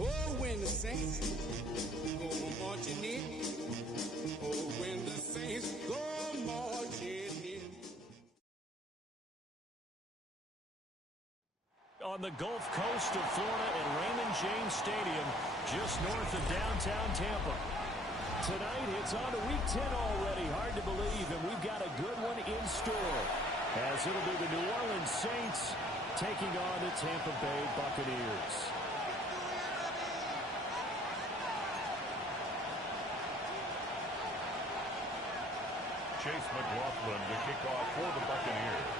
Oh, when the saints go marching in. Oh, when the saints go marching in. On the Gulf Coast of Florida at Raymond James Stadium, just north of downtown Tampa. Tonight, it's on to Week 10 already. Hard to believe, and we've got a good one in store, as it'll be the New Orleans Saints taking on the Tampa Bay Buccaneers. Chase McLaughlin to kick off for the Buccaneers.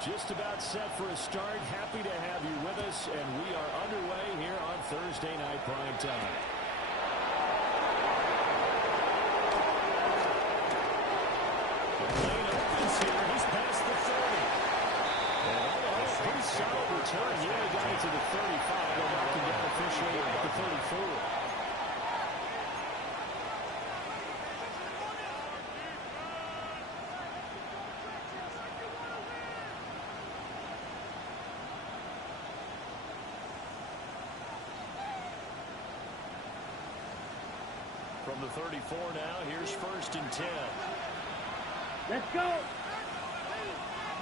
Just about set for a start. Happy to have you with us, and we are underway here on Thursday Night Prime Time. Lane opens here. He's past the 30. And pretty solid return. He only got it to the 35. They'll knock him down officially at the 34. From the 34 now, here's 1st and 10. Let's go.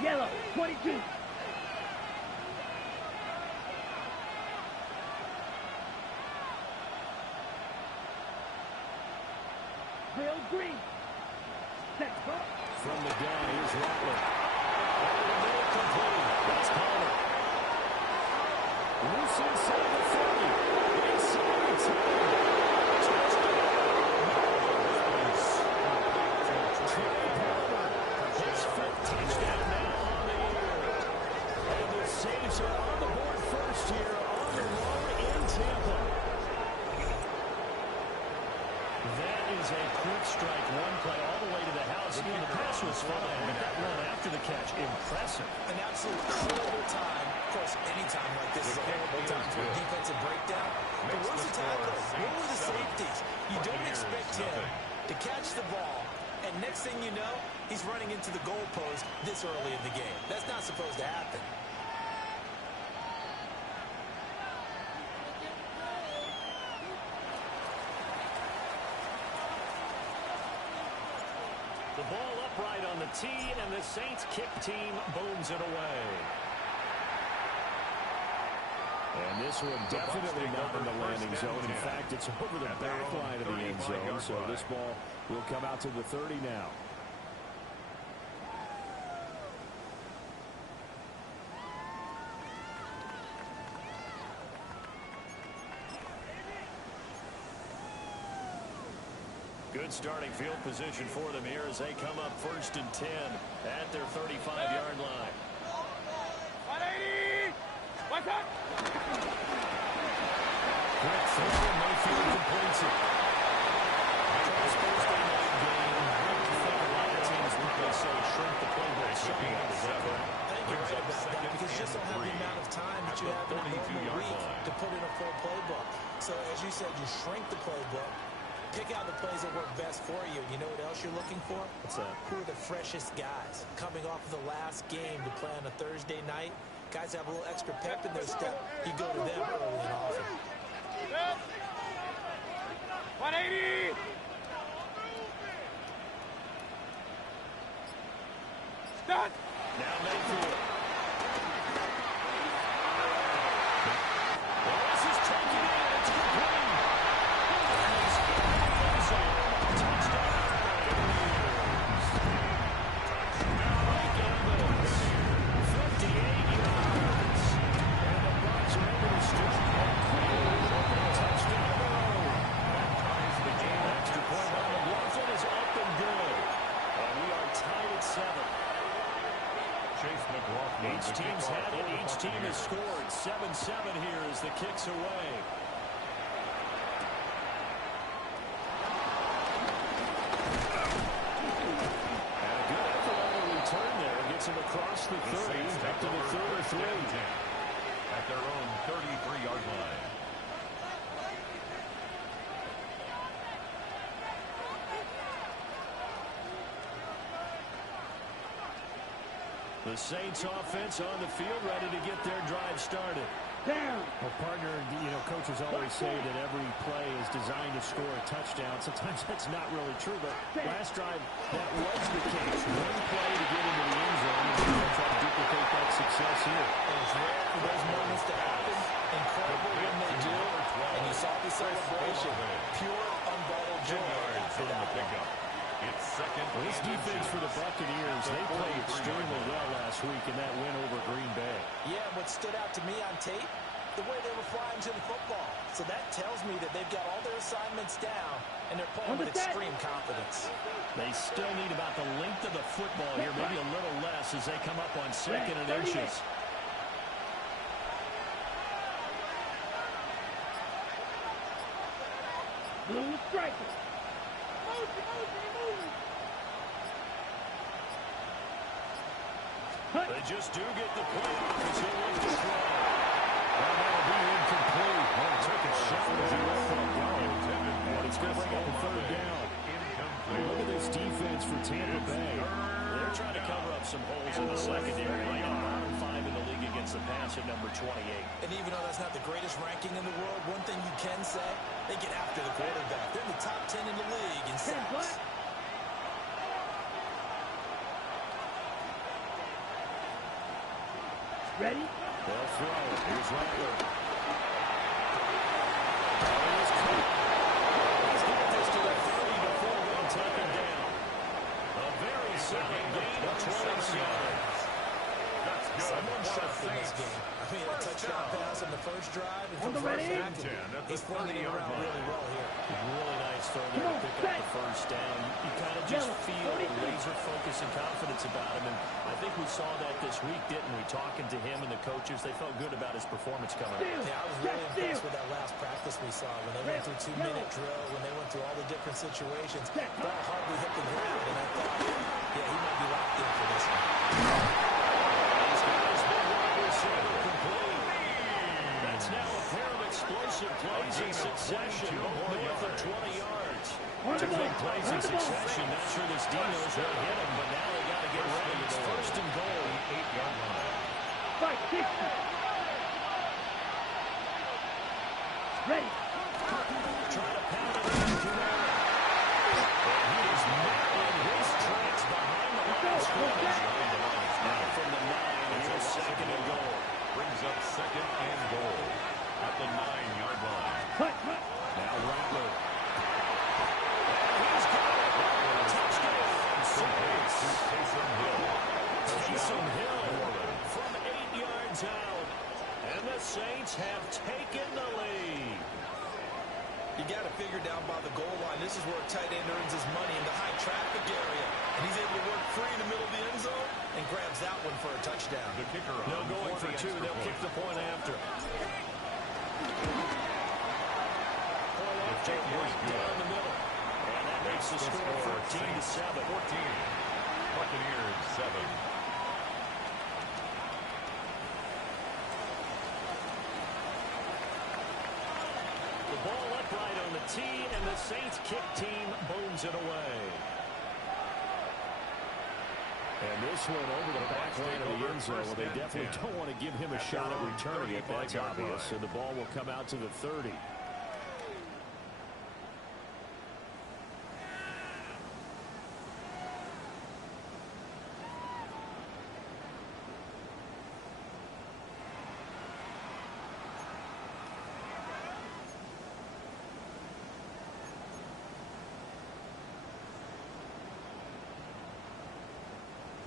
Yellow, 22. Bill Green. Set. From the gun, here's Rattler. Over the middle, complete. That's Palmer. Loose inside the 30. Inside the 10. Touchdown now on the year. And the Saints are on the board first here on the road in Tampa. That is a quick strike, one play all the way to the house. You know, the pass was fine, but that run after the catch, impressive. An absolute horrible time. Of course, any time like this is a horrible time for a defensive breakdown. But where's the tackle? Where were the safeties? You don't expect him to catch the ball. And next thing you know, he's running into the goalpost this early in the game. That's not supposed to happen. The ball upright on the tee, and the Saints kick team booms it away. And this one definitely not in the landing zone. In fact, it's over the back line of the end zone. So this ball will come out to the 30 now. Good starting field position for them here as they come up 1st and 10 at their 35-yard line. 180! What's up? Quick throw, Mayfield completes it. This Thursday night game, I think a lot of teams would say shrink the playbook somewhat. Is that correct? I think you're right about that because you just don't have the amount of time that you have in a normal week to put in a full playbook. So as you said, you shrink the playbook. Pick out the plays that work best for you. You know what else you're looking for? What's that? Who are the freshest guys coming off of the last game to play on a Thursday night? Guys have a little extra pep in their step. You go to them early and often. 180! Start! Now Mayfield. This is taken in. It's complete. Touchdown. Mike Evans. 58 yards. And the Bucs are able to stop a quick touchdown. That ties the game. Extra point by McLaughlin is up and good. And we are tied at 7. Chase McLaughlin. Each team's had it. Each team has scored. 7-7 here as the kick's away. And a good effort on the return there. Gets him across the 30, up to the 33. At their own 33-yard line. The Saints offense on the field, ready to get their drive started. Down. Well, partner, coaches always say that every play is designed to score a touchdown. Sometimes that's not really true, but last drive, that was the case. One play to get into the end zone, and they'll try to duplicate that success here. And it's rare for those moments to happen. Incredible when they do. And you saw the celebration. Pure, unbridled joy after that. It's second. Well, this defense for the Buccaneers, they played extremely well last week in that win over Green Bay. Yeah, what stood out to me on tape, the way they were flying to the football. So that tells me that they've got all their assignments down, and they're playing with extreme confidence. They still need about the length of the football here, maybe a little less as they come up on 2nd and inches. Blue striker. They just do get the play off as he looks to throw. Well, that'll be incomplete. Well, took a shot as he let that go. And it's going to bring up a 3rd down. Look at this defense for Tampa Bay. They're trying to cover up some holes in the secondary. Right on bottom 5 in the league against the pass at number 28. And even though that's not the greatest ranking in the world, one thing you can say, they get after the quarterback. They're in the top 10 in the league in sacks. Ready? They'll throw it. Here's Rattler. He's got this to the 30 before they'll take him down. A very solid gain of 27. Someone sharp in this game. I mean, a touchdown pass on the first drive. And from first down, he's throwing it around really well here. Really nice throw there to pick up the first down. You kind of just feel laser focus and confidence about him. And I think we saw that this week, didn't we? Talking to him and the coaches, they felt good about his performance coming up. Yeah, I was really impressed with that last practice we saw when they went through 2-minute drill, when they went through all the different situations. Ball hardly hit the ground, and I thought, yeah, he might be locked in for this one. That's now a pair of explosive plays in succession, north of 20 yards. Two big plays in succession. Not sure this D knows where to hit him, but now they got to get ready. It's 1st and goal. 8-yard line. 560. Ready. Trying to pound it into there. And he is met in his tracks behind the line of scrimmage. Now from the 9, here's 2nd and goal. Brings up 2nd and goal at the 9-yard line. Now Rattler. He's got it. Touchdown. Saints. Taysom Hill from 8 yards out. And the Saints have taken the lead. You got to figure down by the goal line. This is where a tight end earns his money in the high traffic area. And he's able to work free in the middle of the end zone and grabs that one for a touchdown. The kicker on. No going for 2. They'll kick the point after. Right down the middle. And that makes the score 14-7. 14. Buccaneers 7. The ball upright on the tee, and the Saints kick team booms it away. And this one over the back line of the end zone. Well, they definitely don't want to give him a shot at returning it. That's obvious. So the ball will come out to the 30.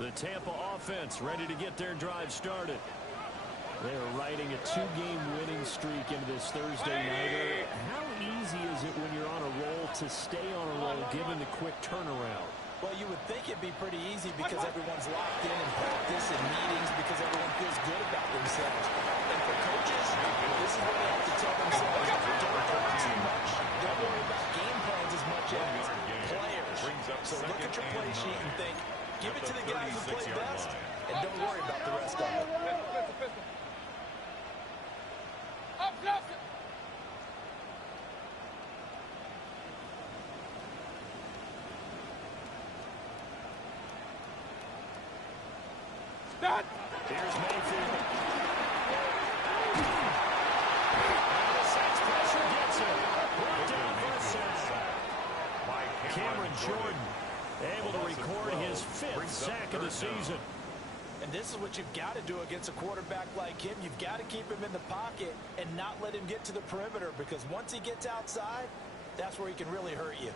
The Tampa offense ready to get their drive started. They're riding a 2-game winning streak into this Thursday nighter. How easy is it when you're on a roll to stay on a roll given the quick turnaround? Well, you would think it'd be pretty easy because everyone's locked in practice and meetings because everyone feels good about themselves. And for coaches, this is what they have to tell themselves. Don't worry too much. Don't worry about game plans as much as players. So look at your play sheet and think, give it to the guys who play best, and don't worry about the rest of it. Here's Mayfield. And the Saints pressure gets him. Brought down for a sack. Cameron Jordan able to record his 5th sack of the season. And this is what you've got to do against a quarterback like him. You've got to keep him in the pocket and not let him get to the perimeter, because once he gets outside, that's where he can really hurt you.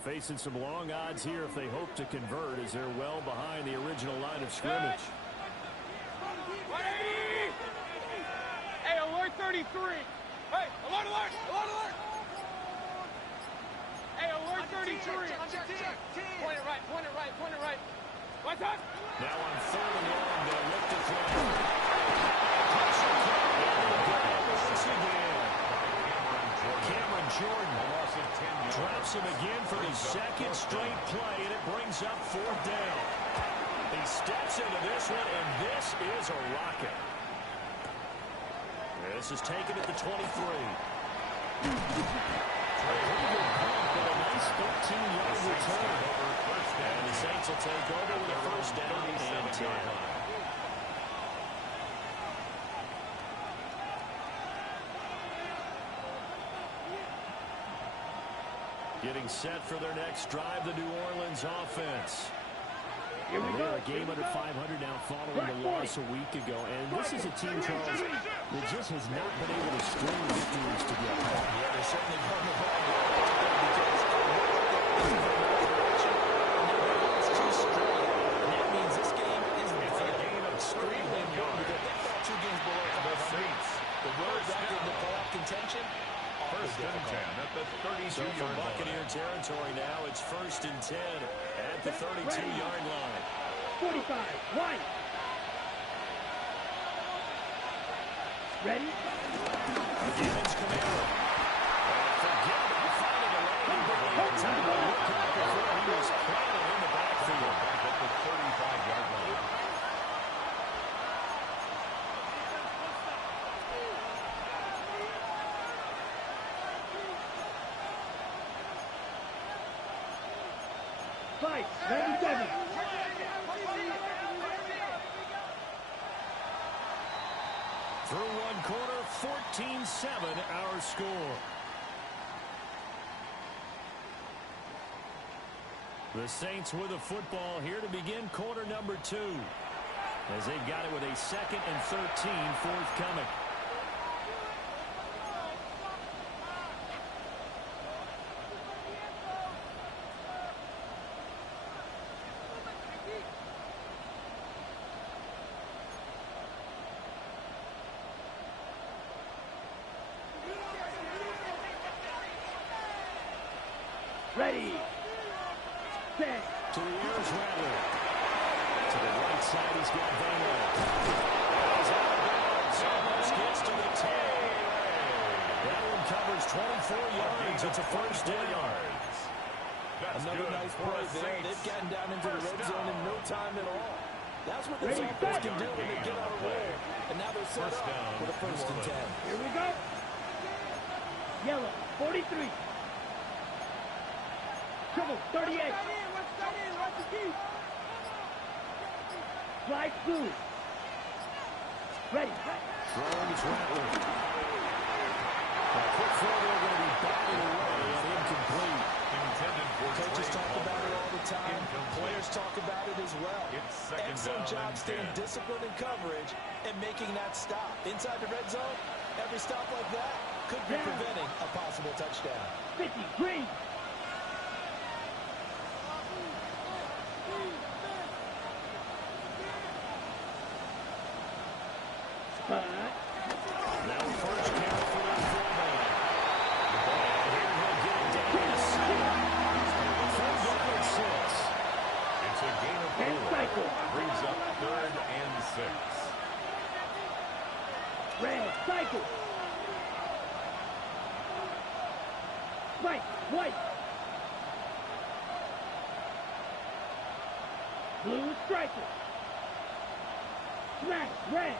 Facing some long odds here if they hope to convert, as they're well behind the original line of scrimmage. Hey, alert 33. Hey, alert, alert, alert, alert. Hey, alert 33. Check. Point it right, point it right, point it right. What's up? Now on 3rd and long, they'll look to throw. Once again, Cameron Jordan drops him again for the 2nd straight play, and it brings up 4th down. He steps into this one, and this is a rocket. This is taken at the 23. A pretty good pump, but a nice 13-yard return. And the Saints will take over with a 1st down and 10. Getting set for their next drive, the New Orleans offense. Here we And go. they're a game under 500 now following the loss a week ago. And this is a team, Charles, that just has not been able to string victories together. Yeah, they're certainly going the ball because it's too strong. And that means this game is extremely important because they fell 2 games below the Saints. The road back into playoff contention. 1st and 10 at the 32-yard So for line. Buccaneer territory now, it's 1st and 10 at the 32-yard line. 45, one. Ready? Evans Kamara. Forget about finding a lane. Time to look up before he was planted in the backfield. Back at the 35-yard line. Fight, 97. Through one quarter, 14-7 our score. The Saints with the football here to begin quarter number 2. As they've got it with a 2nd and 13 forthcoming. Ready. Set. To the air is Rattler. To the right side, he's got Vano. He's out of bounds. Almost gets to the 10. That one covers 24 yards. It's a 1st down. Another nice play there. They've gotten down into the red zone in no time at all. That's what the offense can do when they get on a roll. And now they're set up with a 1st and 10. Here we go. Yellow, 43. Trouble, 38. Slide blue. Ready. Throwing is Rattler. A quick throw there going to be batted away and incomplete. Coaches talk about it all the time. Players talk about it as well. Excellent job staying disciplined in coverage and making that stop. Inside the red zone, every stop like that could be preventing a possible touchdown. 50, green. Now first carry for the fullback. And here he'll get it down to 6. 4th and 6. It's a gain of 4. Brings up 3rd and 6. Red, cycle. Right, white. Blue striker. Smash, red.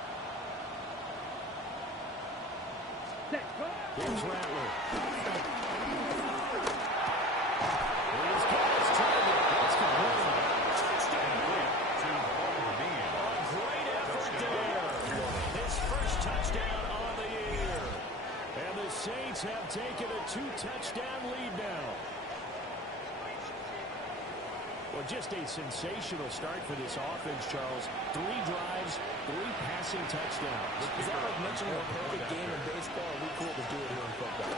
Set, go. Here's Rattler. 2-touchdown lead now. Well, just a sensational start for this offense, Charles. 3 drives, 3 passing touchdowns. Is that like mentioning a perfect game in baseball? Are we cool to do it here in football?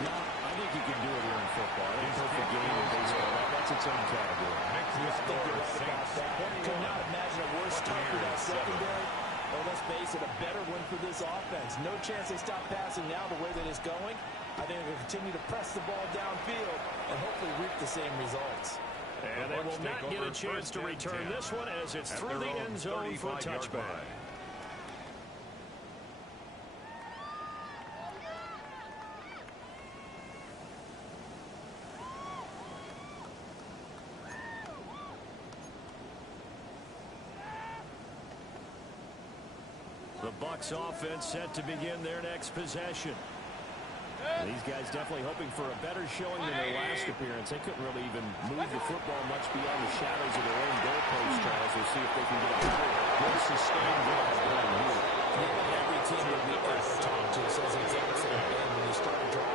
No, I think you can do it here in football. A perfect game in baseball, that's its own category. I think you're right about that. Could not imagine a worse start for that secondary. Or let's face it, a better one for this offense. No chance they stop passing now the way that it's going. I think they're going to continue to press the ball downfield and hopefully reap the same results. And they will not get a chance to return this one as it's through the end zone for a touchback. The Bucs offense set to begin their next possession. These guys definitely hoping for a better showing than their last appearance. They couldn't really even move the football much beyond the shadows of their own goalpost, Charles. We'll see if they can get a better, more sustained drive going here. Yeah, every team that we ever talked to says the exact same thing. When you start a drive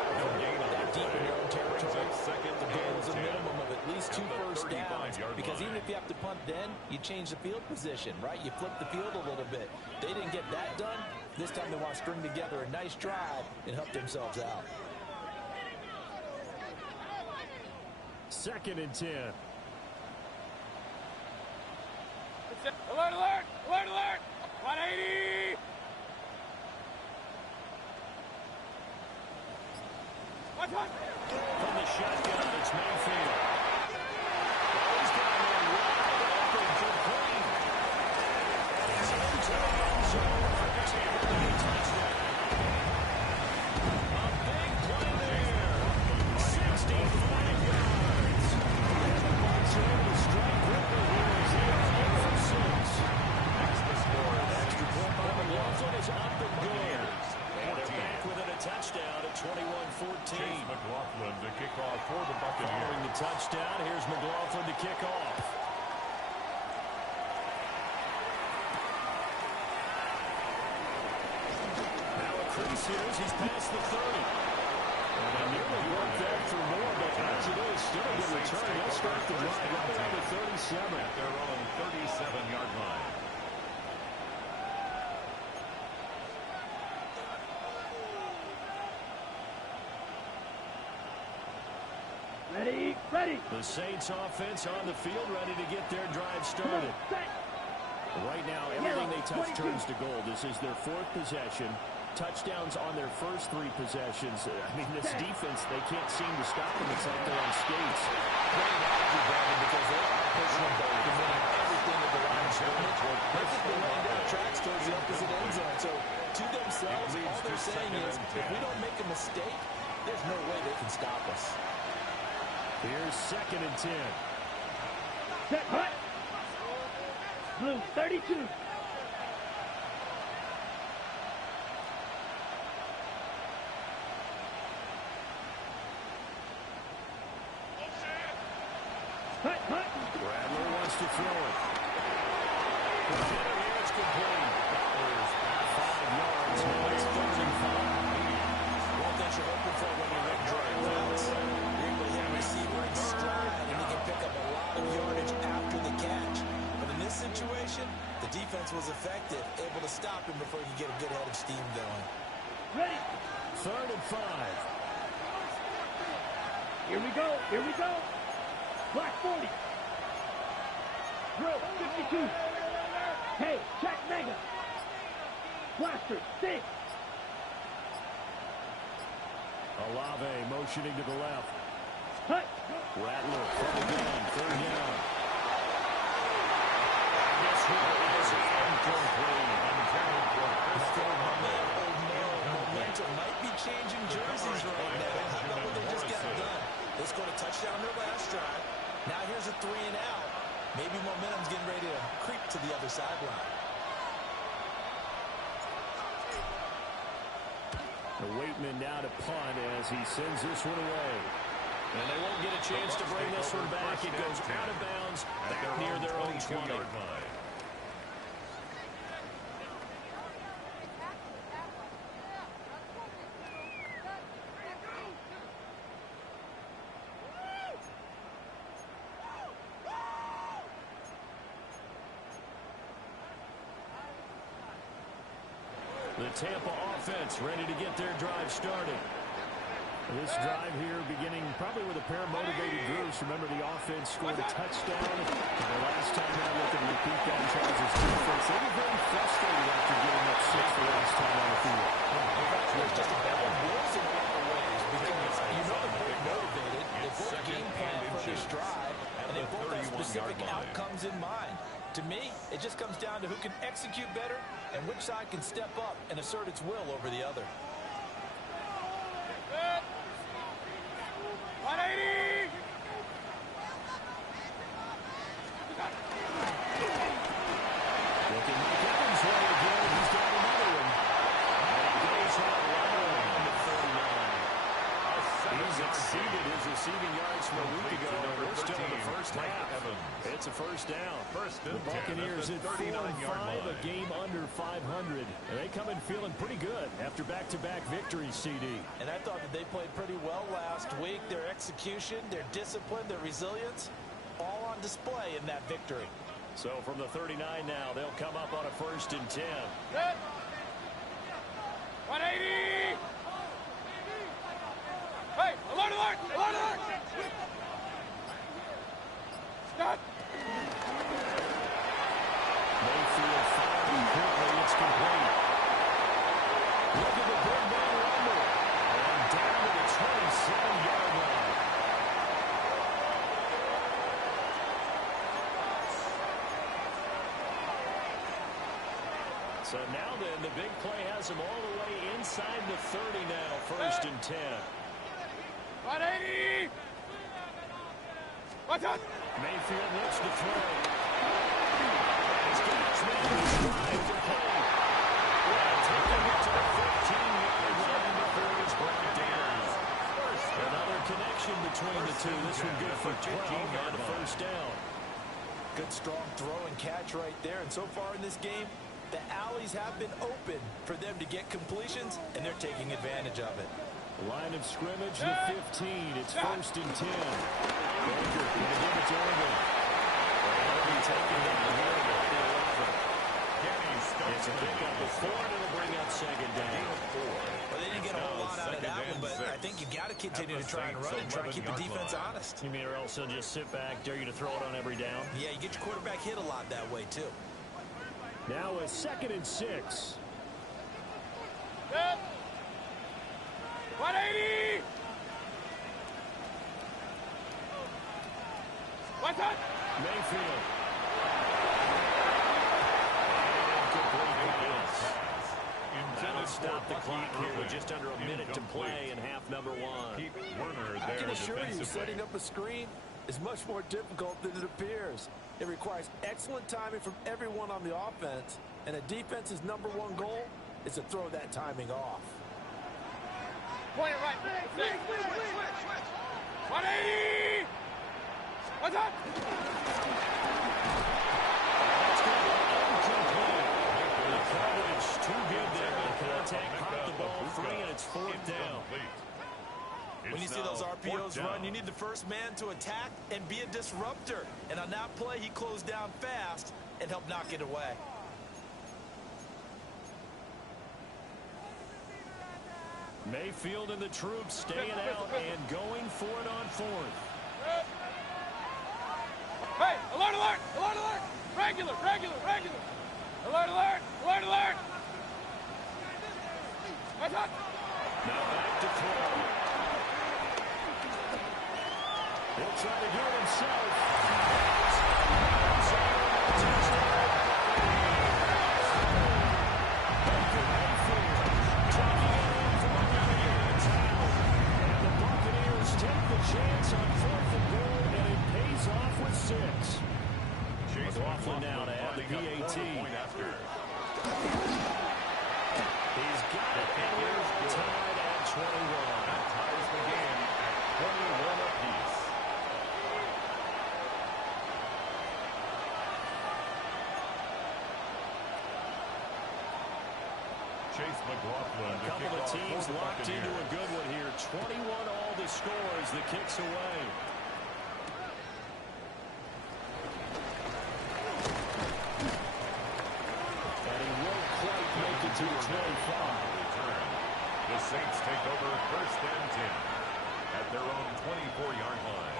that deep in your own territory, the goal is a minimum of at least 2 first downs. Because even if you have to punt then, you change the field position, right? You flip the field a little bit. They didn't get that done. This time they want to string together a nice drive and help themselves out. 2nd and 10. Alert, alert! Alert, alert! 180! Watch out! From the shotgun, it's Mayfield. He's got one wide open for Green. He's into the end zone for the Tampa Bay touchdown. A big play there. 65 yards. And the Bucs are able to strike quickly here as they are 8 for 6. That's the score. Extra point by McLaughlin is up and good. And they're back within a touchdown at 21-14. Chase McLaughlin to kick off for the Buccaneers. Following the touchdown, here's McLaughlin to kick off. Now a crease here as he's past the 30. And nearly worked that for more, but as it is, still a good return. He'll start the drive right around the 37. At their own 37-yard line. Ready, ready. The Saints offense on the field, ready to get their drive started. Right now, everything they touch turns to gold. This is their 4th possession. Touchdowns on their first 3 possessions. I mean, this defense, they can't seem to stop them. It's like they're on skates. Great attitude, Brandon, because they are pushing them back and winning everything at the line of scrimmage. I think they're laying down tracks towards the opposite end zone. So, to themselves, all they're saying is, if we don't make a mistake, there's no way they can stop us. Here's 2nd and 10. Set, hut. Blue, 32. Hut, hut. Bradley wants to throw it. The hitter here, it's complete. Bowers, 5 yards. Now it's 3rd and 5. One thing you're hoping for when you're in drawing routes. You're able to hit a receiver in stride, and he can pick up a lot of yardage after the catch. But in this situation, the defense was effective, able to stop him before he could get a good head of steam going. Ready. 3rd and 5. Here we go, here we go. Black 40. Drill, 52. Hey, check mega. Blaster, 6. Olave motioning to the left. Hut. Rattler from the gun, 3rd down. This one is incomplete. Momentum might be changing jerseys right now. How about what they just got done? They scored a touchdown their last drive. Now here's a 3 and out. Maybe momentum's getting ready to creep to the other sideline. The Waitman now to punt as he sends this one away. And they won't get a chance to bring this one back. It goes out of bounds back near their own 20. the Tampa offense ready to get their drive started. This drive here beginning probably with a pair of motivated groups. Remember, the offense scored a touchdown. The last time I looked at repeat that Chargers defense, they were very frustrated after giving up 6 the last time on the field. There's just a battle of wills in a lot of ways because you know they're both motivated. They both game plan for this drive, and they both have specific outcomes in mind. To me, it just comes down to who can execute better and which side can step up and assert its will over the other. 180! Looking like Evans' way again. He's got another one. And he goes out right around the 39. He's exceeded his receiving yards from a week ago. We're still in the first half. It's a first down. The Buccaneers at 4-5, a game under 500. And they come in feeling pretty good after back-to-back victories, CD. And I thought that they played pretty well last week. Their execution, their discipline, their resilience, all on display in that victory. So from the 39 now, they'll come up on a 1st and 10. 180! Hey, alert, alert, alert, alert! Stop! Mayfield firing quickly. It's complete. Look at the big man rumble. And down to the 27-yard line. So now then, the big play has him all the way inside the 30 now. 1st and 10. 180! Watch out! Mayfield looks to throw. He's got his man in stride to play. Taking it to the 15-yard line before it's brought down. Another connection between the two. This one good for 12 on the 1st down. Good strong throw and catch right there. And so far in this game, the alleys have been open for them to get completions, and they're taking advantage of it. Line of scrimmage, the 15. It's 1st and 10. Baker going to give it to Irvin. They'll be taking it to here at the 11. It's a pickup of 4, and it'll bring up 2nd down. Well, they didn't get a whole lot out of that one, but I think you got to continue to try and run and try to keep the defense honest. You mean or else they'll just sit back, dare you to throw it on every down? Yeah, you get your quarterback hit a lot that way, too. Now a 2nd and 6. 180! What's up? Mayfield. That'll stop the clock here with just under a minute to play in half number 1. I can assure you, setting up a screen is much more difficult than it appears. It requires excellent timing from everyone on the offense, and a defense's #1 goal is to throw that timing off. Point it right. Switch. 180! What's up? That's going to be incomplete. The coverage too good there. The contact caught the ball free, and it's 4th down. When you see those RPOs run, you need the first man to attack and be a disruptor. And on that play, he closed down fast and helped knock it away. Mayfield and the troops staying out and going for it on 4th. Hey, alert, alert, alert, alert! Regular. Alert, alert, alert, alert! What's up? Now back to throw. He'll try to do it himself. Baker Mayfield taking it in from around here in town. And the Buccaneers take the chance on 4th and goal, and it pays off with 6. McLaughlin now to add the PAT. He's got it, and we're tied at 21. That ties the game at 21 apiece. Chase McLaughlin. A couple of teams locked into a good one here. 21 all the scores. The kicks away. And he won't quite make it to to the 25. Return. The Saints take over 1st and 10 at their own 24-yard line.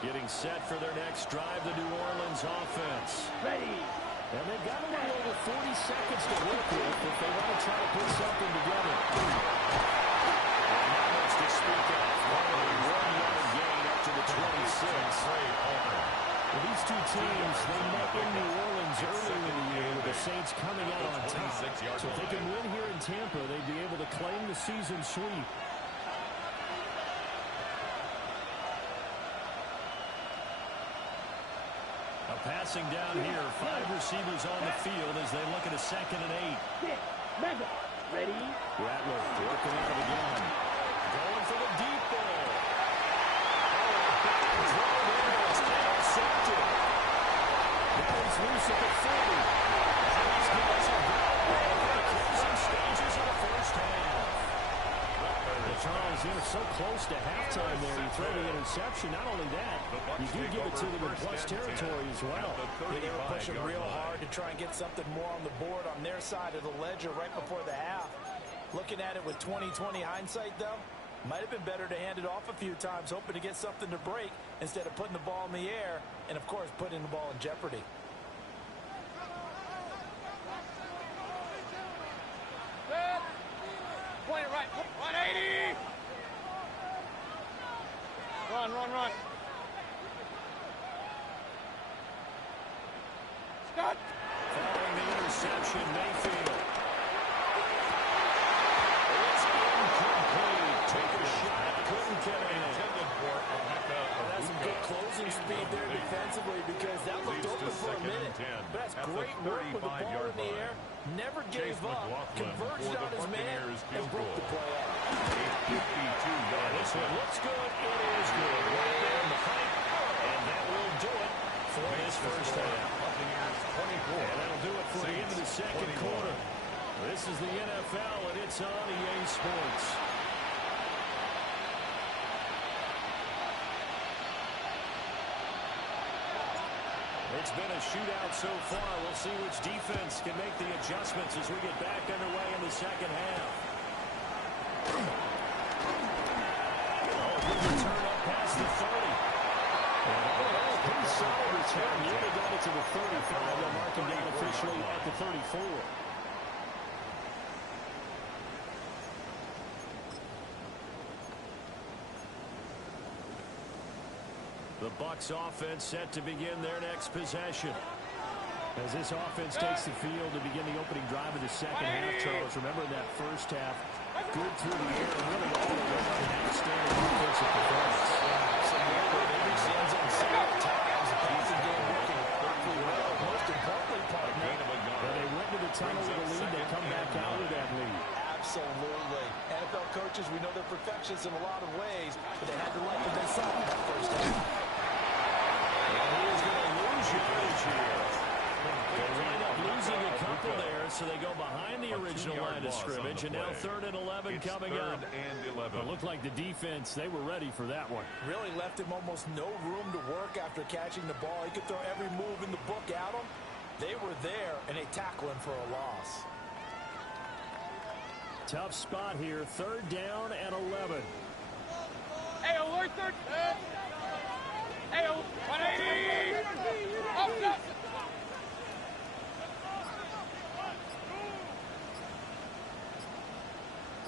Getting set for their next drive, the New Orleans offense. Ready. And they've got a little over 40 seconds to work with if they want to try to put something together. And not much to speak of. Only 1 yard gain up to the 26. Well, these two teams, they met in New Orleans earlier in the year with the Saints coming out on top. So if they can win here in Tampa, they'd be able to claim the season sweep. Passing down here, 5 receivers on the field as they look at a 2nd and 8. Mega. Ready. Rattler working out of the gun. Going for the deep ball. Intercepted. Now he's loose at the 40. These guys are going for the closing stages of the first half. Charles, you're so close to halftime there. You throw the interception. Not only that, you do give it to them in plus territory as well. They were pushing real hard to try and get something more on the board on their side of the ledger right before the half. Looking at it with 20/20 hindsight, though, might have been better to hand it off a few times, hoping to get something to break instead of putting the ball in the air and, of course, putting the ball in jeopardy. Point it right. 180. Run. Scott. Following the interception, Mayfield. It's incomplete. Take a shot. Couldn't get it. That's some good closing speed there defensively because that looked open for a minute. But that's great work with the ball in the air. Never gave up. Converged on his man and broke the play up. This one looks good. It is good. Right there in the fight. And that will do it for this first half. And that'll do it for the end of the second quarter. This is the NFL, and it's on EA Sports. It's been a shootout so far. We'll see which defense can make the adjustments as we get back underway in the second half. Good return up past the 30. Pretty solid return. Nearly got it to the 35. They'll mark him down officially at the 34. The Bucs offense set to begin their next possession. As this offense takes the field to begin the opening drive of the second half, Charles, remember that first half, good through the air, and really all the way an outstanding offensive performance. Most importantly, partner, when they went to the tunnel with a lead, they come back out with that lead. Absolutely. NFL coaches, we know they're perfectionists in a lot of ways, but they had to like what they saw in that first half. He is going to lose yardage here. They wind up losing a couple there, so they go behind the original line of scrimmage, and now 3rd and 11 coming up. It looked like the defense, they were ready for that one. Really left him almost no room to work after catching the ball. He could throw every move in the book at him. They were there, and they tackle him for a loss. Tough spot here, 3rd down and 11. Hey, alert 3rd. Hey, 180. Open up.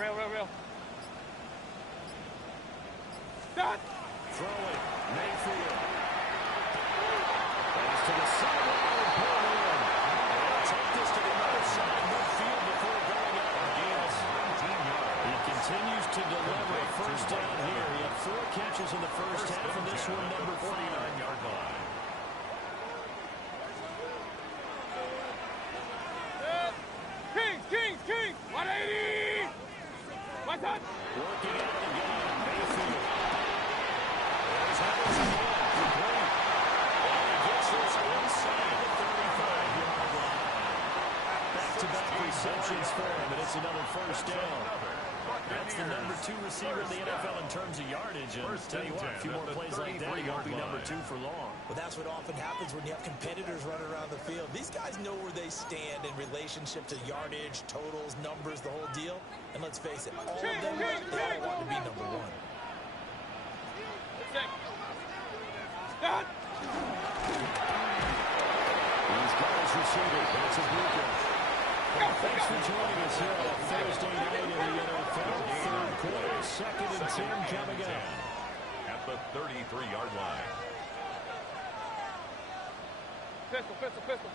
Real. Stop. Throwing, Mayfield. Pass to the sideline and pull in. They'll take this to the other side midfield before going up again. He continues to deliver a first down here. He had 4 catches in the first half, and this one number 49-yard line. Kings. 180. What's up? Working out again, Mayfield. There's Evans again. Complete. And he gets this inside the 35-yard line. Back-to-back receptions for him, and it's us another first down. That's the number 2 receiver in the NFL in terms of yardage. And tell you what, a few more plays like that, he won't be number 2 for long. Well, that's what often happens when you have competitors running around the field. These guys know where they stand in relationship to yardage, totals, numbers, the whole deal. And let's face it, all of them, they all want to be number 1. Stop. He's got his receiver. That's a Bucca. Thanks for joining us here on Thursday night in the NFL. Third quarter, 2nd and 10 coming up. At the 33-yard line. Pistol, pistol, pistol.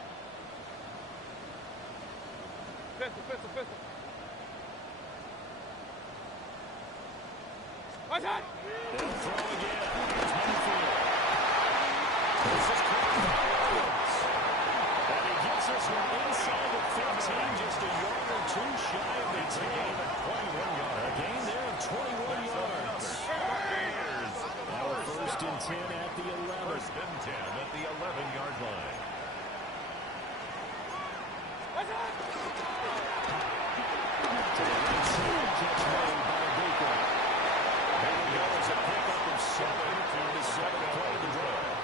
Pistol, pistol, pistol. Watch out! They'll throw again. Here's Mayfield. This is Williams. And he gets this one inside the 15, just a yard or 2 shy of the 10. A gain there of 21 yards. Now first and 10 at the 11. First and 10 at the 11-yard line. Watch out! To the right side, catch made by Bucca. There he goes, a pickup of 7 for the 7th play of the drive.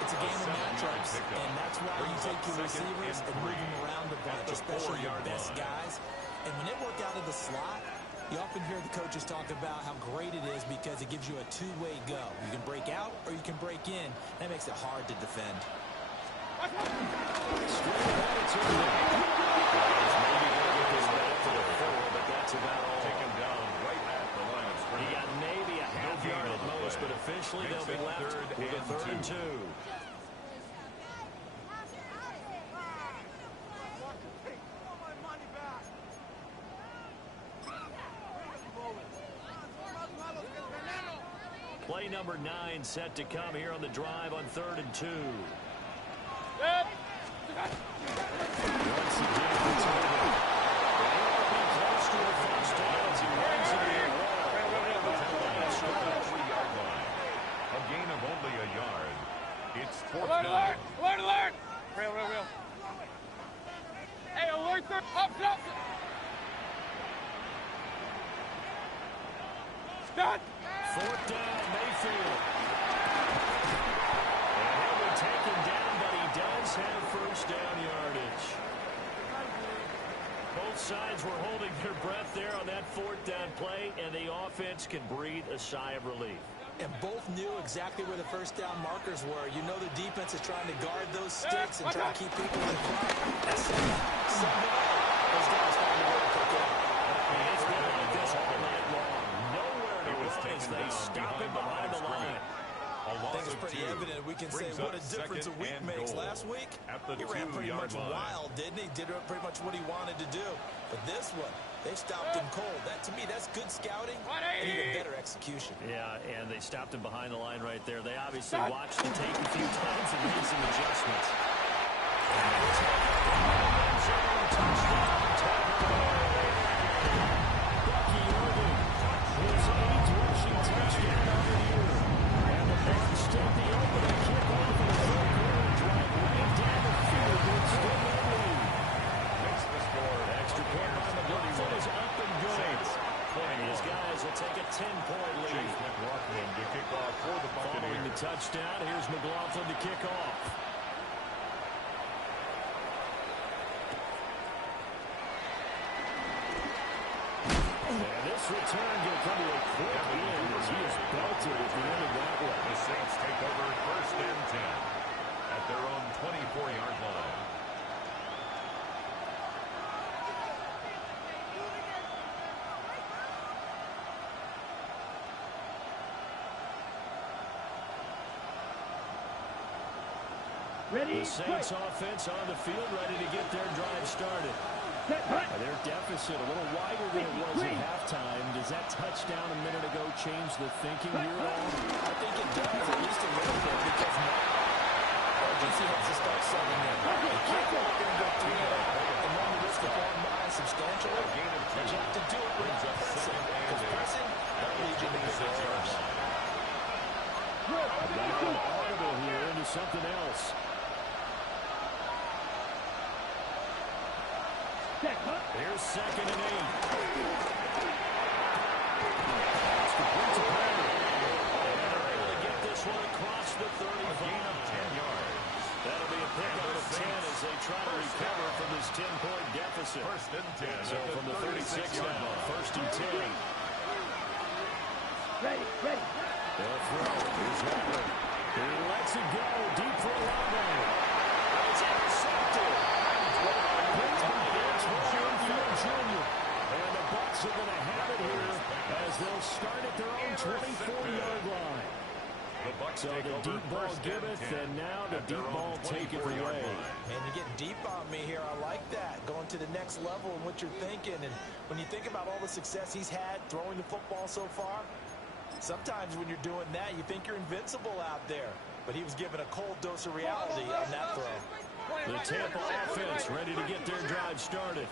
It's a game of matchups, and that's why you take your receivers and move them around a bunch, especially your best guys. And when they work out of the slot, you often hear the coaches talk about how great it is because it gives you a two-way go. You can break out or you can break in. That makes it hard to defend. Straight ahead, it's early. Maybe going to get his back to the 4, but that's about all. Take him down right at the line of scrimmage. He got maybe a half yard at most, but officially they'll be left with a 3rd and 2. Play number 9 set to come here on the drive on 3rd and 2. Yep. Once again, it's over. They won't be close to a first down as he runs into the wall. 3-yard line. A gain of only a yard. It's 4th Alert, down. alert! Alert, alert! Real, real, real. Hey, alert, sir! Up, up! Stop! 4th down, Mayfield. And he'll be taken down, but he does have first down yardage. Both sides were holding their breath there on that 4th down play, and the offense can breathe a sigh of relief. And both knew exactly where the first down markers were. You know the defense is trying to guard those sticks and try to keep people in front. That's it. Those guys find a way to pick it up. It's been like this all night long. Nowhere to run as they stop him behind the line. I think it's pretty evident. We can say what a difference a week makes. Last week, he ran pretty much wild, didn't he? Did pretty much what he wanted to do. But this one, they stopped him cold. That, to me, that's good scouting and even better execution. Yeah, and they stopped him behind the line right there. They obviously watched the tape a few times and made some adjustments. Bucky Irving, his 8th rushing touchdown of the year. And the Bucs take the opening kickoff in the 3rd quarter drive right down the field to extend their lead. Makes the score. Extra point by McLaughlin is up and good. And these guys will take a 10-point lead. Chase McLaughlin to kick off for the Buccaneers. Following the touchdown, here's McLaughlin to kick off. And this return will come to a quick end as he is belted at the end of that one. The Saints take over 1st and 10 at their own 24-yard line. Ready? The Saints offense on the field, ready to get their drive started. Their deficit a little wider than it was at halftime. Does that touchdown a minute ago change the thinking here at all? I think it does, at least a little bit, because now urgency has to start setting in. You can't go up there and go 3-0 and run the risk of falling behind substantially. But you have to do it with pressing. Because pressing, that leads you to big errors. Audible here into something else. Here's 2nd and 8. That's complete to Perry. And they're able to get this one across the 35. Gain of 10 yards. That'll be a pickup of 10 as they try to recover from this 10-point deficit. 1st and 10. So from the 36 now, 1st and 10. Ready. They'll throw. Here's Rattler. He lets it go. Deep for Longo. It's intercepted. Picked by Antoine Jr. And the Bucs are going to have it here as they'll start at their own 24-yard line. So the deep ball giveth, and now the deep ball taketh away. Man, you're getting deep on me here. I like that. Going to the next level in what you're thinking. And when you think about all the success he's had throwing the football so far, sometimes when you're doing that, you think you're invincible out there. But he was given a cold dose of reality on that throw. The Tampa offense ready to get their drive started.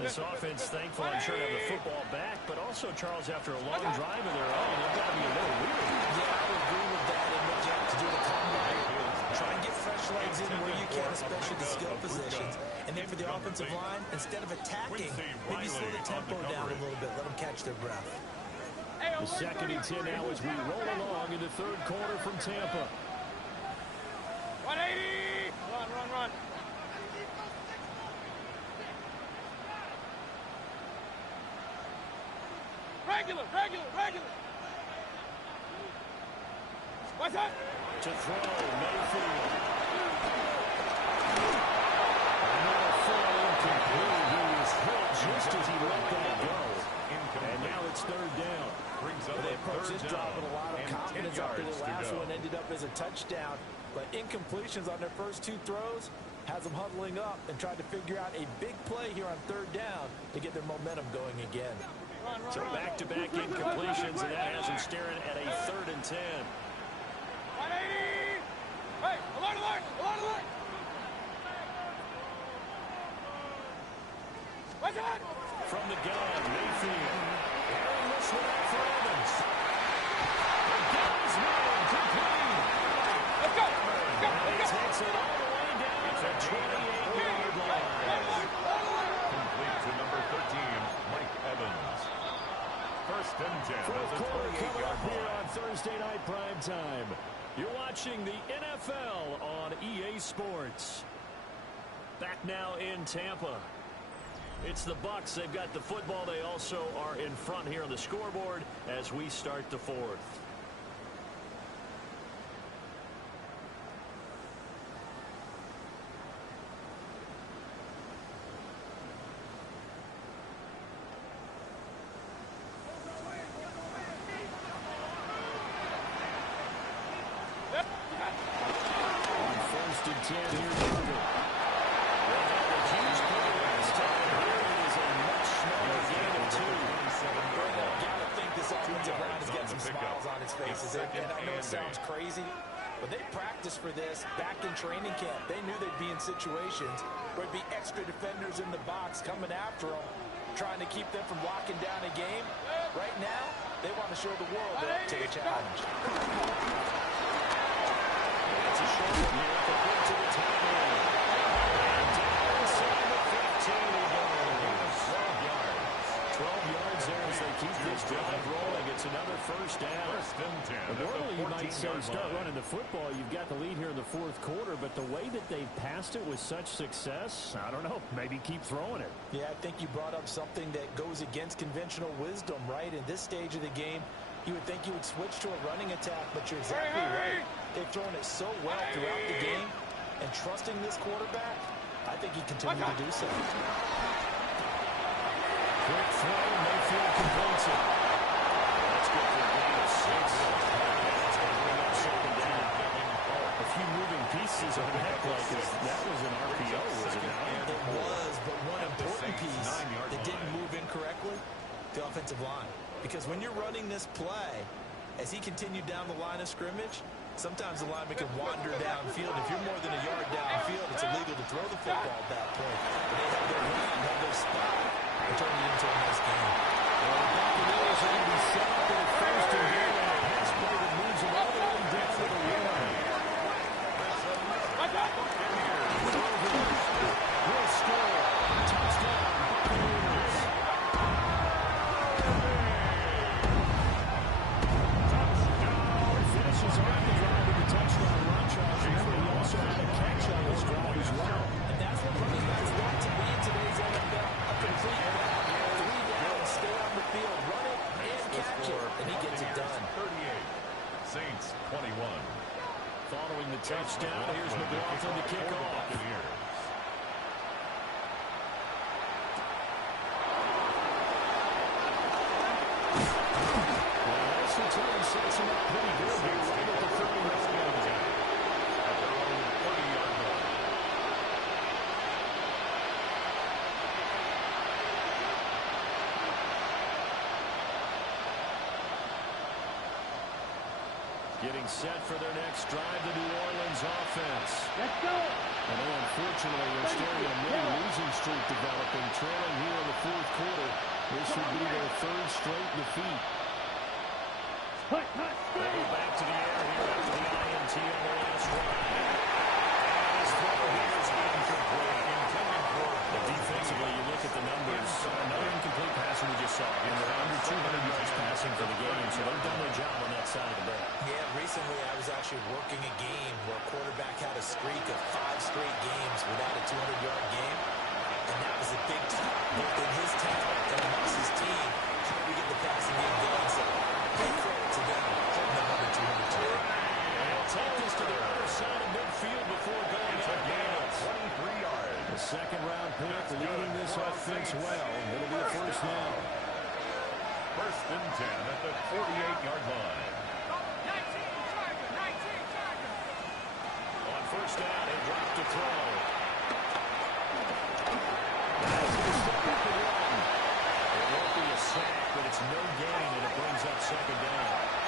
This offense thankful, I'm sure, to have the football back, but also, Charles, after a long drive of their own, they've got to be a little weary. Yeah, I would agree with that. And what you have to do to combine, try and get fresh legs in where you can, especially the skill positions. And then for the offensive line, instead of attacking, maybe slow the tempo down a little bit. Let them catch their breath. The 2nd and 10 now as we roll along in the 3rd quarter from Tampa. 180! Run. Regular. What's that? To throw, Mayfield. Another throw incomplete. He was hit just as he let that go. And now it's 3rd down. They approached this drive with a lot of confidence after the last one ended up as a touchdown. But incompletions on their first 2 throws has them huddling up and trying to figure out a big play here on 3rd down to get their momentum going again. So back-to-back incompletions, and that has them staring at a 3rd and 10. 180! Hey, alert! What's that? From the gun, Mayfield. Carrying this one out for Evans. The gun is made complete. Let's go! He takes it all the way down to the 28-yard line. Complete to number 13, Mike Evans. 1st and 10. 4th quarter coming up here line. on Thursday Night Prime Time. You're watching the NFL on EA Sports. Back now in Tampa. It's the Bucs. They've got the football. They also are in front here on the scoreboard as we start the 4th. On 1st and 10 here, Denver. They had a huge play last time. Here it is a much smaller gain of 2. You got to think this offensive line has got some smiles on its faces. And I know it sounds crazy, but they practiced for this back in training camp. They knew they'd be in situations where there'd be extra defenders in the box coming after them, trying to keep them from locking down a game. Right now, they want to show the world they're up to the challenge. It's a short one here, complete to the top man. And down inside the 15 he goes. 12 yards. 12 yards there as they keep this drive rolling. It's another 1st down. 1st and 10. Normally you might say start running the football. You've got the lead here in the 4th quarter, but the way that they've passed it with such success, I don't know, maybe keep throwing it. Yeah, I think you brought up something that goes against conventional wisdom, right? In this stage of the game, you would think you would switch to a running attack, but you're exactly right. They've thrown it so well throughout the game, and trusting this quarterback, I think he continued to do so. Quick throw, Mayfield completes it. That's good for a gain of 6. That's going to bring up 2nd down. A few moving pieces on that play, because that was an RPO, was it not? It was, but one important piece that didn't move incorrectly, the offensive line. Because when you're running this play, as he continued down the line of scrimmage, sometimes the lineman can wander downfield. If you're more than a yard downfield, it's illegal to throw the football at that point. But they have their run, have their spot, and turn it into a nice game. Well, the Buccaneers are going to be set up in the 1st and goal on a pass play that moves them all the way down to the 1. Will score. Touchdown. Saints 21. Following the touchdown, here's McLaughlin to kick off. Well, this return sets him up pretty good here, right at the 30-yard line. At their own 30-yard line. Getting set for their next drive, the New Orleans offense. Let's go. And unfortunately, we're staring at a mini-losing streak developing, trailing here in the fourth quarter. This would be their third straight defeat. They'll go back to the air here after the INT on the last drive. And his throw here is incomplete. Intended for. But defensively, you look at the numbers. Another incomplete pass we just saw. And they're under 200 yards passing for the game, so they've done their job on that side of the ball. Yeah, recently I was actually working a game where a quarterback had a streak of 5 straight games without a 200-yard game. And that was a big top both in his town and amongst his team. How do we get the passing game going? So big credit to them holding them under 200 today. And they'll take this to the other side of midfield before going out of bounds. 23 yards. The second-round pick leading this offense well. It'll be a first down. First and 10 at the 48-yard line. On first down, they drop to throw. That's going to step up and run. It won't be a sack, but it's no gain, and it brings up second down.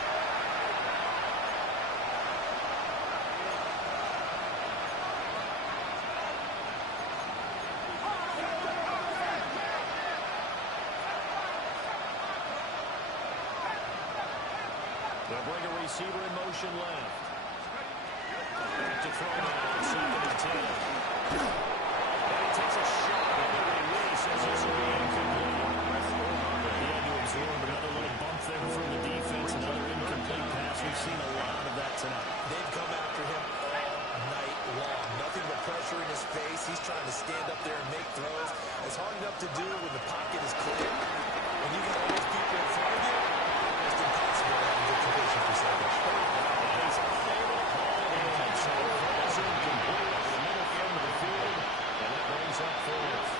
They'll bring a receiver in motion left. Back to throw now, second and 10. And he takes a shot at the release as this will be incomplete. He had to absorb another little bump there from the defense, another incomplete pass. We've seen a lot of that tonight. They've come after him all night long. Nothing but pressure in his face. He's trying to stand up there and make throws. It's hard enough to do when the pocket is clear. When you got all those people in front of you, it's impossible to have a good completion percentage. He's unable to call it in. So it's incomplete in the middle end of the field. And that brings up fourth.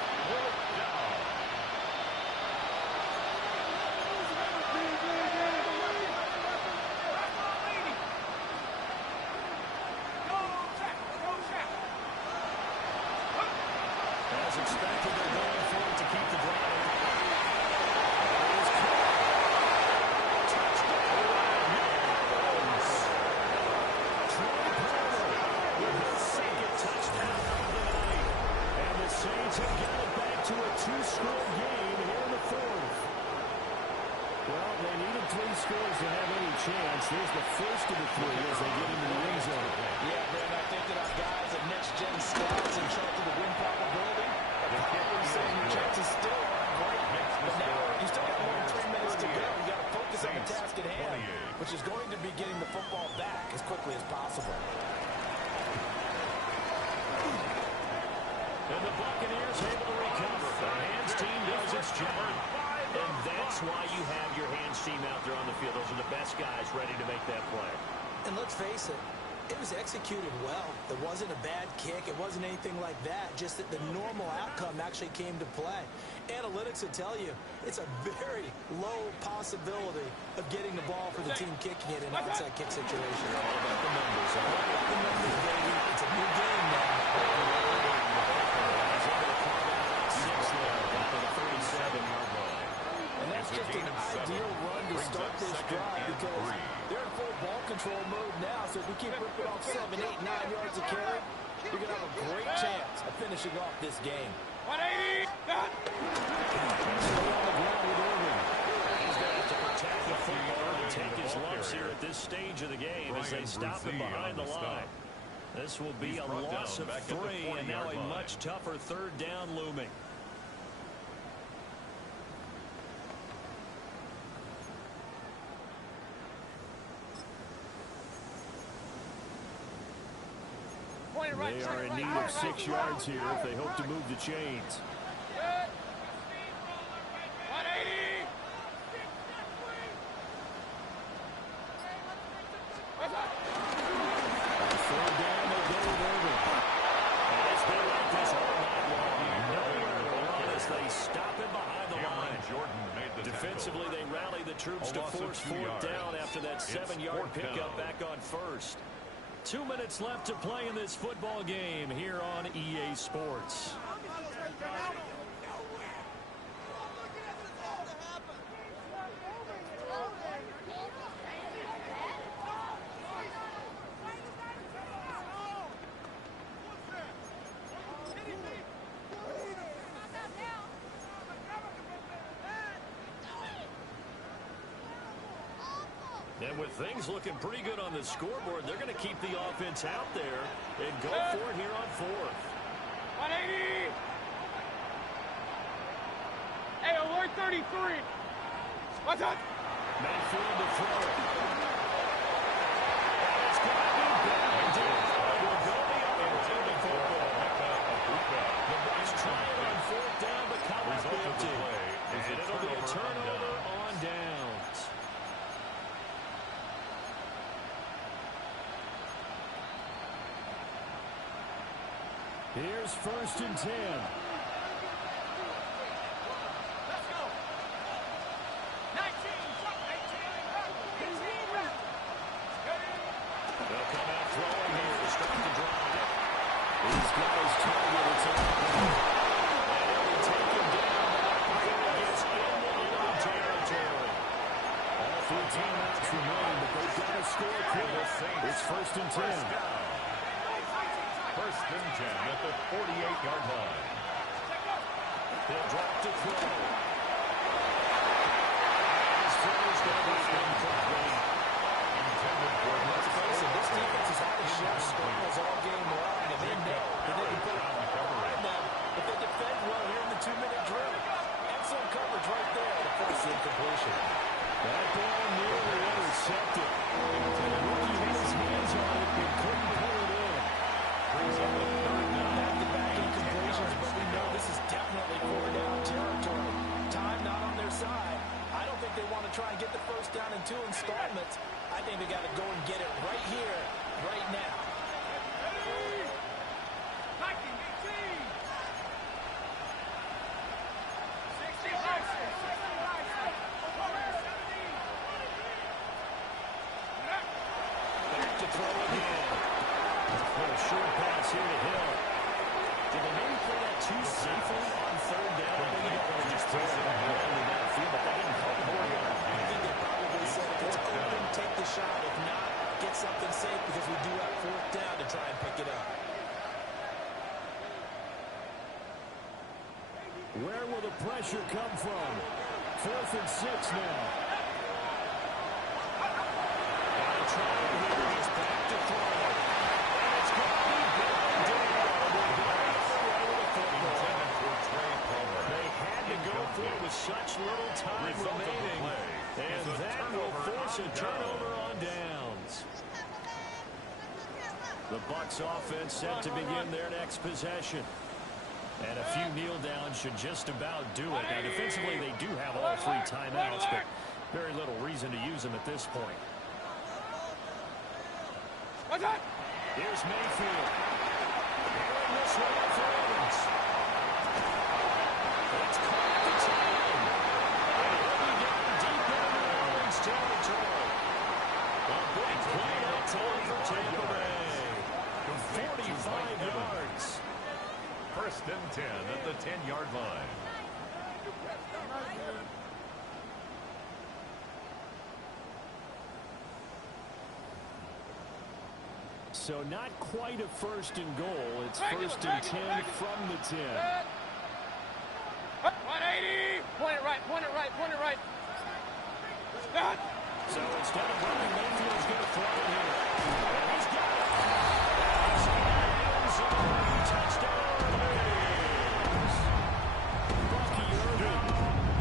As expected, they're going for it to keep the drive. There is touchdown. Troy Palmer with his second touchdown of the night. And the Saints have got it back to a 2-score game here in the fourth. Well, they needed 3 scores to have any chance. There's the first of the 3 as they get into the end zone. Yeah, Brandon, I think that our guys at next-gen scouts in charge of the win probability are probably saying your chances still aren't great. But now you still got more than 3 minutes to go. You got to focus on the task at hand, which is going to be getting the football back as quickly as possible. And the Buccaneers able to recover. The hands team does its job. And that's why you have your hands team out there on the field. Those are the best guys ready to make that play. And let's face it, it was executed well. It wasn't a bad kick. It wasn't anything like that. Just that the normal outcome actually came to play. Analytics will tell you it's a very low possibility of getting the ball for the team kicking it in an onside kick situation. All about the numbers. All about the numbers, baby. It's a new game now. He's able to carve out 6 there for the 37-yard line. And that's just an ideal run to start this drive because they're in full ball control mode now. So if we keep ripping off 7, 8, 9 yards of carry, you're going to have a great chance of finishing off this game. 180. Done. Stay on the ground with Irving. He's going to have to protect the football and take his lumps here at this stage of the game as they stop him behind the line. This will be a loss of 3 and now a much tougher third down looming. They are in need of 6 yards here if they hope to move the chains. 180. the troops to force fourth down after that 7-yard pickup back on first. 2 minutes left to play in this football game here on EA Sports. And with things looking pretty good on the scoreboard, they're going to keep the offense out there and go for it here on fourth. 180. Hey, alert 33. What's up? Mayfield to throw it. And it's going to be big. Will go the other way to football. The Bucs try it on fourth down, but come up empty. And it'll be a turnover on downs. Here's 1st and 10. Let's go. 19. They'll come out throwing here to start the drive. These guys target it. And it'll take him down before he gets into enemy territory. All 3 timeouts remain, but they've got to score quick. It's 1st and 10. 1st and 10 at the 48-yard line. He'll drop to throw. His throw is going to be incomplete. Intended for Let's face it, this defense has had a sharp struggles all game long, and they know that they can put it on them if they defend well here in the 2-minute drill. Excellent coverage right there to force the incompletion. That ball nearly intercepted. The rookie had his hands on it and couldn't pull it in. Back-to-back incompletions, but we know this is definitely 4-down territory. Time not on their side. I don't think they want to try and get the first down in 2 installments. I think they got to go and get it right here, right now. 4th and 6 now. He's back to throw. And it's going to be brought down. They had to go for it with such little time remaining. And that will force a turnover on downs. The Bucs offense set to begin their next possession. And a few kneel downs should just about do it. Now, defensively, they do have all 3 timeouts, but very little reason to use them at this point. What's that? Here's Mayfield. Hearing this one for Evans. It's caught at the 10. And he'll be down deep in New Orleans territory. A big play that time for Tampa Bay. 45 yards. 1st and 10 at the 10-yard line. So not quite a 1st and goal. It's 1st and 10 from the 10. 180. Point it right, point it right, point it right. So instead of running, Mayfield's going to throw it here. And he's got it. Touchdown.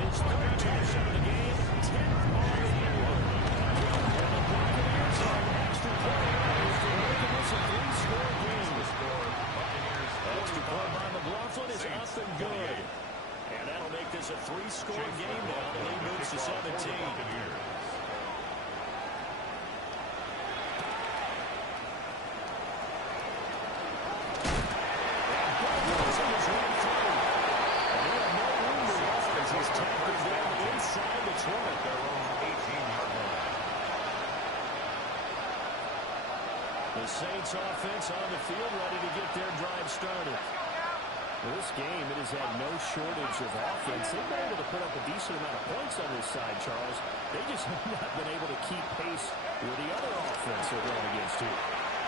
His 3rd touchdown of the game, 10th on the year. And the Buccaneers are an extra point after making this a 3-score game. Extra point by McLaughlin is up and good. And that'll make this a 3-score game now. The lead moves to 17. He's tackled down inside the 20. The Saints offense on the field, ready to get their drive started. Well, this game, it has had no shortage of offense. They've been able to put up a decent amount of points on this side, Charles. They just have not been able to keep pace with the other offense they're going against here.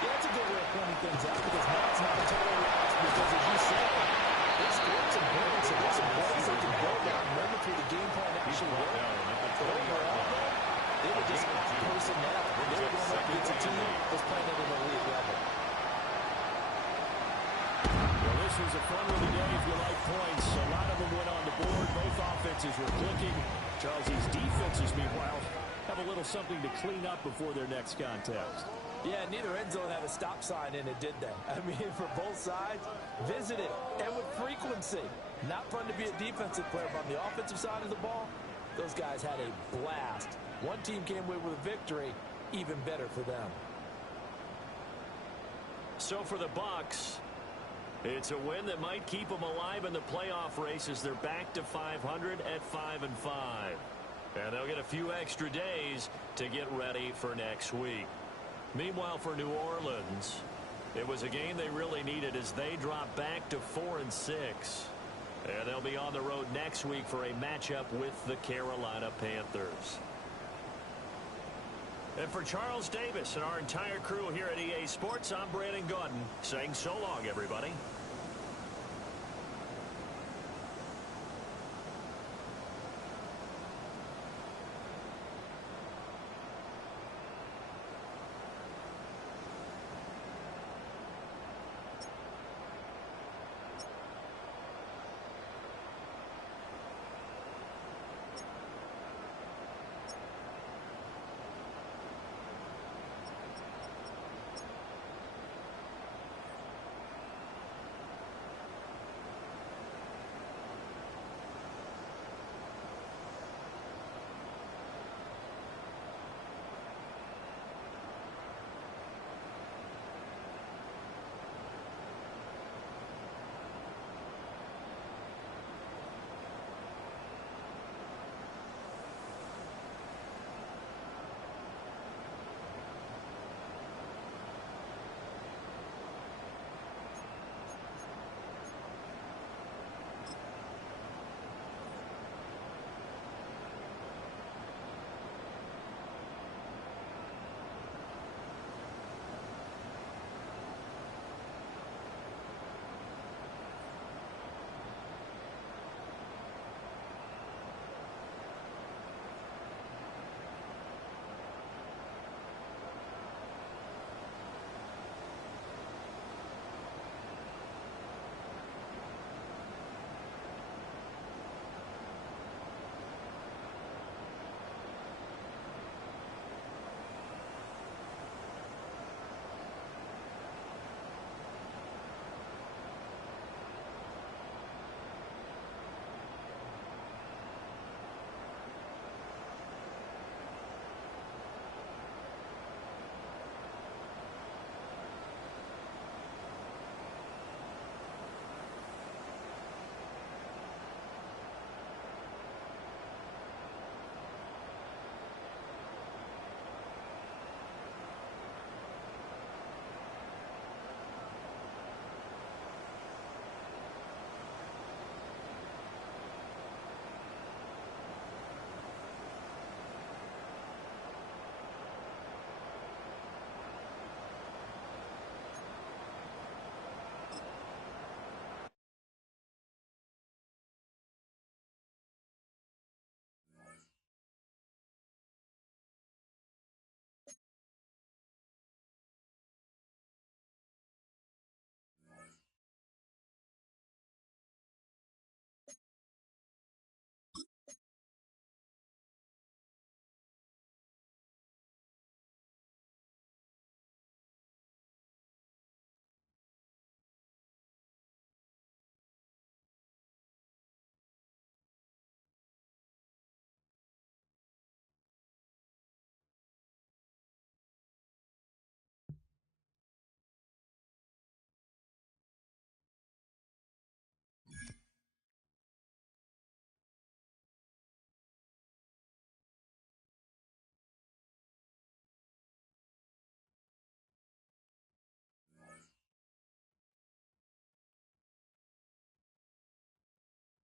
Yeah, that's a good way of pointing things out because now it's not a total loss because, as you said, they scored some points and there's some points they can build on. Remember through the game plan actually worked. But overall, they were just personnel. They were going up against a team that's playing at an elite level. Well, this was a fun-looking day if you like points. A lot of them went on the board. Both offenses were clicking. Charles, these defenses, meanwhile, have a little something to clean up before their next contest. Yeah, neither end zone had a stop sign in it, did they? I mean, for both sides, visited and with frequency. Not fun to be a defensive player, but on the offensive side of the ball, those guys had a blast. One team came away with a victory, even better for them. So for the Bucs, it's a win that might keep them alive in the playoff race as they're back to 500 at 5-5. And they'll get a few extra days to get ready for next week. Meanwhile, for New Orleans, it was a game they really needed as they drop back to 4-6. And they'll be on the road next week for a matchup with the Carolina Panthers. And for Charles Davis and our entire crew here at EA Sports, I'm Brandon Gaudin saying so long, everybody.